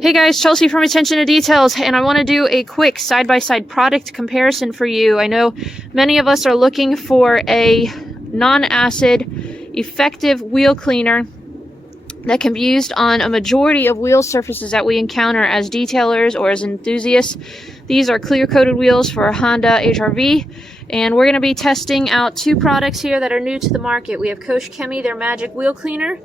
Hey guys, Chelsea from Attention to Details, and I want to do a quick side-by-side product comparison for you. I know many of us are looking for a non-acid, effective wheel cleaner that can be used on a majority of wheel surfaces that we encounter as detailers or as enthusiasts. These are clear-coated wheels for a Honda HR-V, and we're going to be testing out two products here that are new to the market. We have Koch Chemie, their Magic Wheel Cleaner,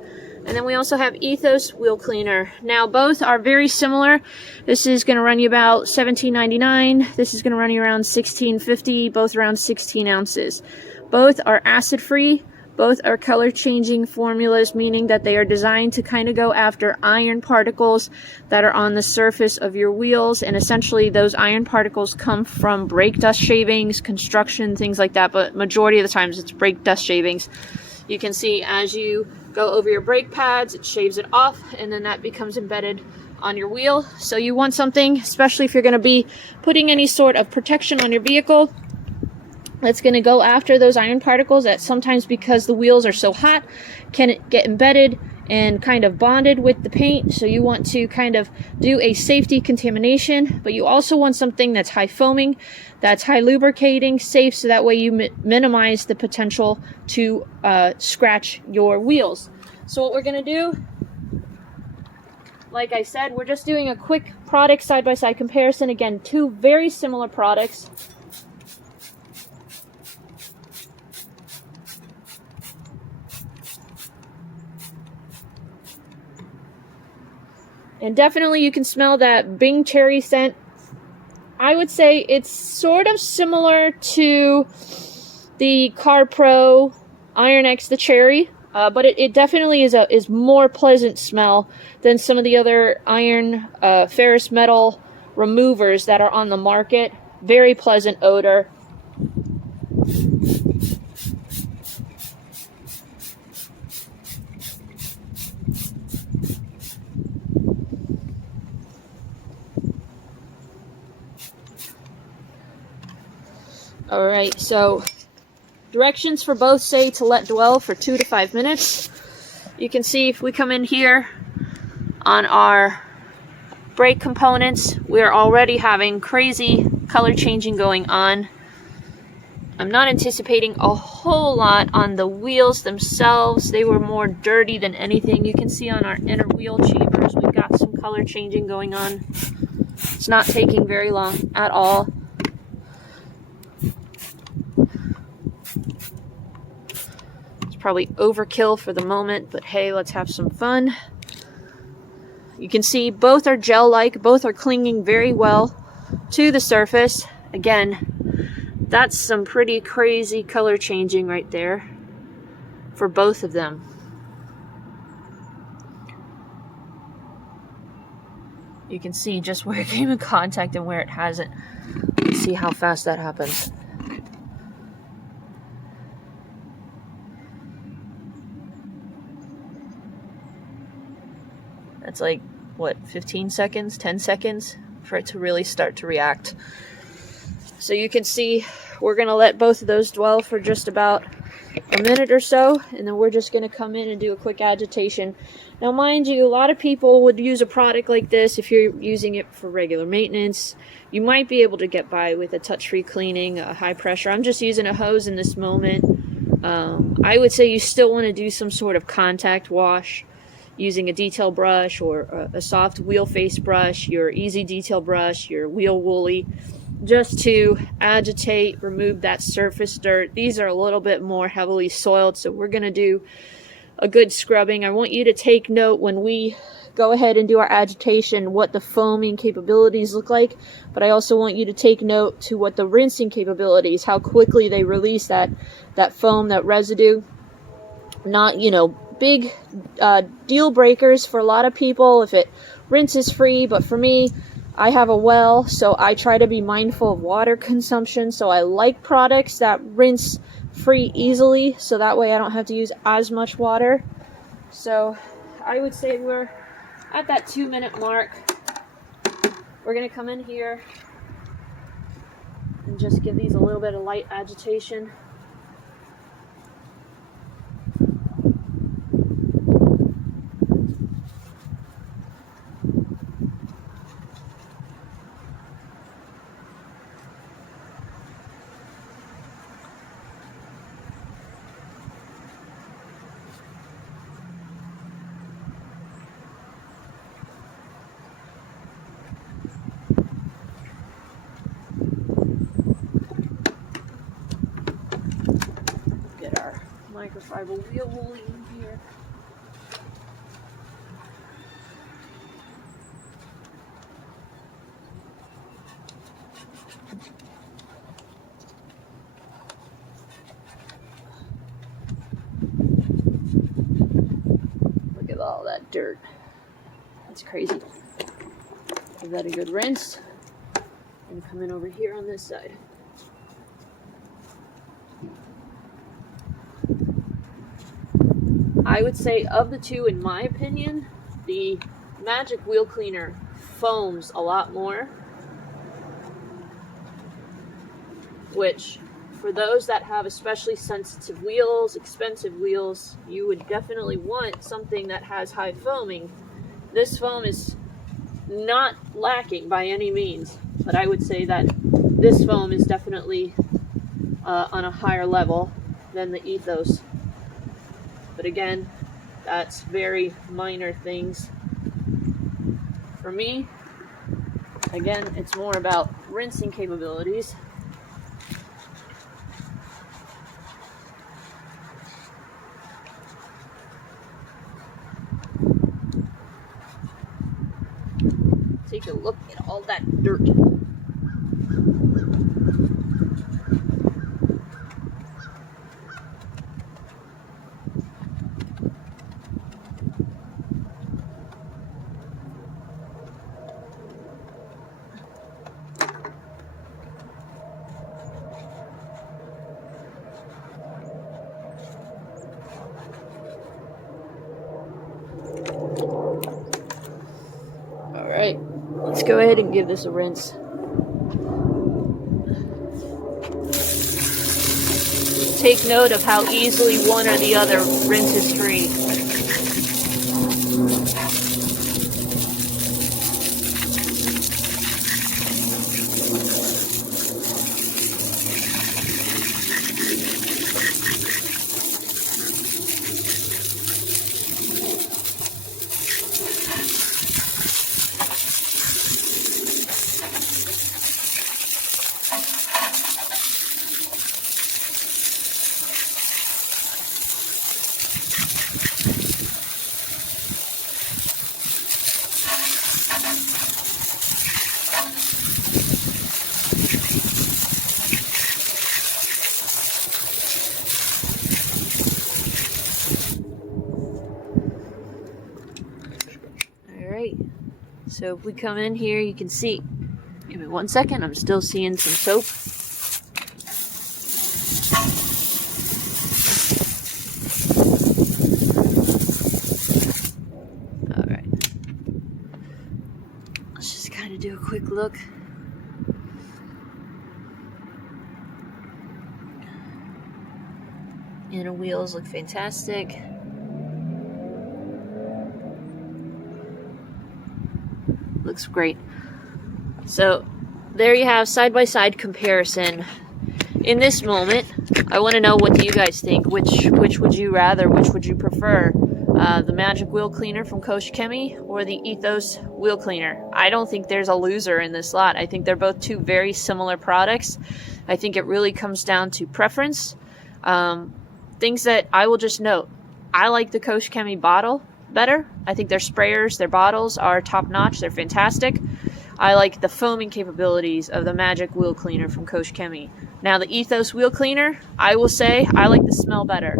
and then we also have Ethos Wheel Cleaner. Now, both are very similar. This is going to run you about $17.99. This is going to run you around $16.50, both around 16 ounces. Both are acid-free. Both are color-changing formulas, meaning that they are designed to kind of go after iron particles that are on the surface of your wheels. And essentially, those iron particles come from brake dust shavings, construction, things like that. But majority of the times, it's brake dust shavings. You can see as you go over your brake pads, it shaves it off, and then that becomes embedded on your wheel. So you want something, especially if you're going to be putting any sort of protection on your vehicle, that's going to go after those iron particles that sometimes, because the wheels are so hot, can get embedded and kind of bonded with the paint. So you want to kind of do a safety contamination, but you also want something that's high foaming, that's high lubricating, safe, so that way you minimize the potential to scratch your wheels. So what we're going to do, like I said, we're just doing a quick product side-by-side comparison. Again, two very similar products. And definitely you can smell that Bing cherry scent. I would say it's sort of similar to the Car Pro Iron X, the cherry, but it definitely is more pleasant smell than some of the other iron ferrous metal removers that are on the market. Very pleasant odor. Alright, so directions for both say to let dwell for 2 to 5 minutes. You can see if we come in here on our brake components, we're already having crazy color changing going on. I'm not anticipating a whole lot on the wheels themselves. They were more dirty than anything. You can see on our inner wheel chambers, we've got some color changing going on. It's not taking very long at all. Probably overkill for the moment, but hey, let's have some fun. You can see both are gel-like, both are clinging very well to the surface. Again, that's some pretty crazy color changing right there for both of them. You can see just where it came in contact and where it hasn't. Let's see how fast that happens. It's like, what, 15 seconds, 10 seconds for it to really start to react. So you can see we're going to let both of those dwell for just about a minute or so, and then we're just going to come in and do a quick agitation. Now, mind you, a lot of people would use a product like this if you're using it for regular maintenance. You might be able to get by with a touch-free cleaning, a high pressure. I'm just using a hose in this moment. I would say you still want to do some sort of contact wash, using a detail brush or a soft wheel face brush, your easy detail brush, your wheel woolly, just to agitate, remove that surface dirt. These are a little bit more heavily soiled, so we're going to do a good scrubbing. I want you to take note when we go ahead and do our agitation what the foaming capabilities look like, but I also want you to take note to what the rinsing capabilities, how quickly they release that foam, that residue. Not, big deal breakers for a lot of people if it rinses free, but for me, I have a well, so I try to be mindful of water consumption. So I like products that rinse free easily, so that way I don't have to use as much water. So I would say we're at that 2-minute mark. We're going to come in here and just give these a little bit of light agitation. rival wheel woolly in here. Look at all that dirt. That's crazy. Give that a good rinse. And come in over here on this side. I would say of the two, in my opinion, the Magic Wheel Cleaner foams a lot more. Which, for those that have especially sensitive wheels, expensive wheels, you would definitely want something that has high foaming. This foam is not lacking by any means, but I would say that this foam is definitely on a higher level than the Ethos. But again, that's very minor things. For me, again, it's more about rinsing capabilities. Take a look at all that dirt. All right, let's go ahead and give this a rinse. Take note of how easily one or the other rinses free. So if we come in here, you can see, give me 1 second, I'm still seeing some soap. All right. Let's just kind of do a quick look. Inner wheels look fantastic. Looks great. So there you have side-by-side comparison. In this moment, I want to know, what do you guys think? Which would you rather? Which would you prefer? The Magic Wheel Cleaner from Koch Chemie or the Ethos Wheel Cleaner? I don't think there's a loser in this lot. I think they're both two very similar products. I think it really comes down to preference. Things that I will just note. I like the Koch Chemie bottle better. I think their sprayers, their bottles are top notch. They're fantastic. I like the foaming capabilities of the Magic Wheel Cleaner from Koch Chemie. Now the Ethos Wheel Cleaner, I will say I like the smell better.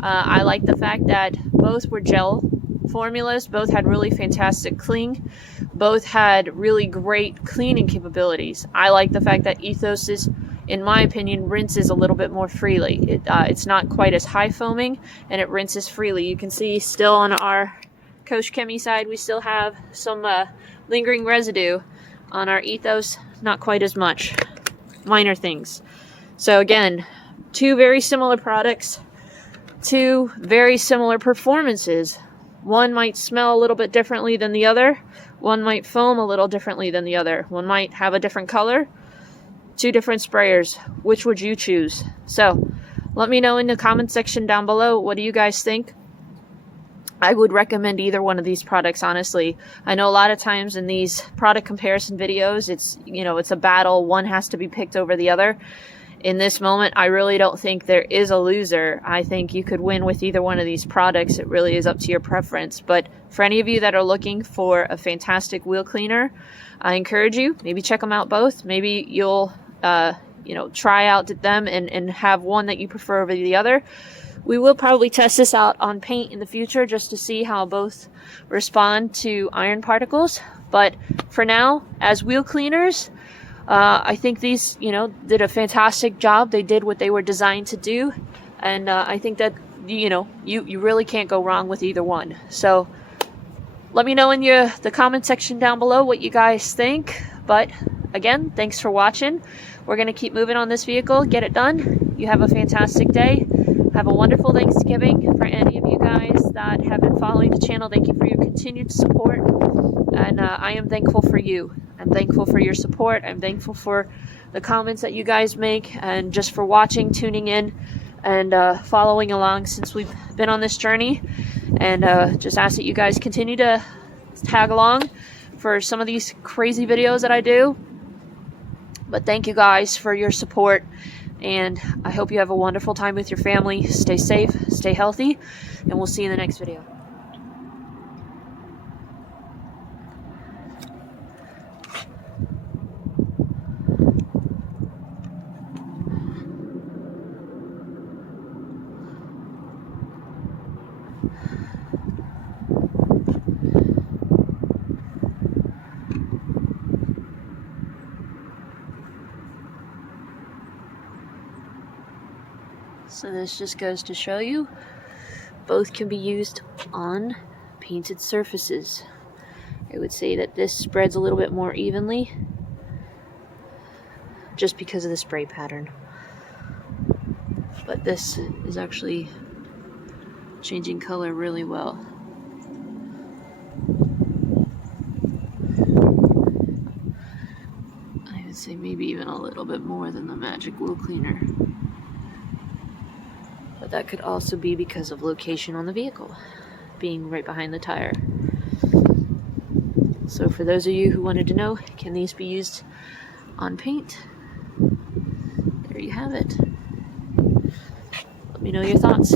I like the fact that both were gel formulas, both had really fantastic cling, both had really great cleaning capabilities. I like the fact that Ethos is, in my opinion, rinses a little bit more freely. It's not quite as high foaming, and it rinses freely. You can see still on our Koch Chemie side, we still have some lingering residue. On our Ethos, not quite as much. Minor things. So again, two very similar products, two very similar performances. One might smell a little bit differently than the other. One might foam a little differently than the other. One might have a different color. Two different sprayers. Which would you choose? So let me know in the comment section down below. What do you guys think? I would recommend either one of these products, honestly. I know a lot of times in these product comparison videos, it's a battle. One has to be picked over the other. in this moment, I really don't think there is a loser. I think you could win with either one of these products. It really is up to your preference. But for any of you that are looking for a fantastic wheel cleaner, I encourage you, maybe check them out both. Maybe you'll, try out them and have one that you prefer over the other. We will probably test this out on paint in the future just to see how both respond to iron particles. But for now, as wheel cleaners, I think these, did a fantastic job. They did what they were designed to do. And I think that, you really can't go wrong with either one. So let me know in the comment section down below what you guys think. But again, thanks for watching. We're going to keep moving on this vehicle, get it done. You have a fantastic day. Have a wonderful Thanksgiving. For any of you guys that have been following the channel, thank you for your continued support. And I am thankful for you. I'm thankful for your support. I'm thankful for the comments that you guys make and just for watching, tuning in, and following along since we've been on this journey. And just ask that you guys continue to tag along for some of these crazy videos that I do. But thank you guys for your support. And I hope you have a wonderful time with your family. Stay safe, stay healthy, and we'll see you in the next video. So this just goes to show you, both can be used on painted surfaces. I would say that this spreads a little bit more evenly just because of the spray pattern. But this is actually changing color really well. I would say maybe even a little bit more than the Magic Wheel Cleaner. But that could also be because of location on the vehicle, being right behind the tire. So for those of you who wanted to know, can these be used on paint? There you have it. Let me know your thoughts.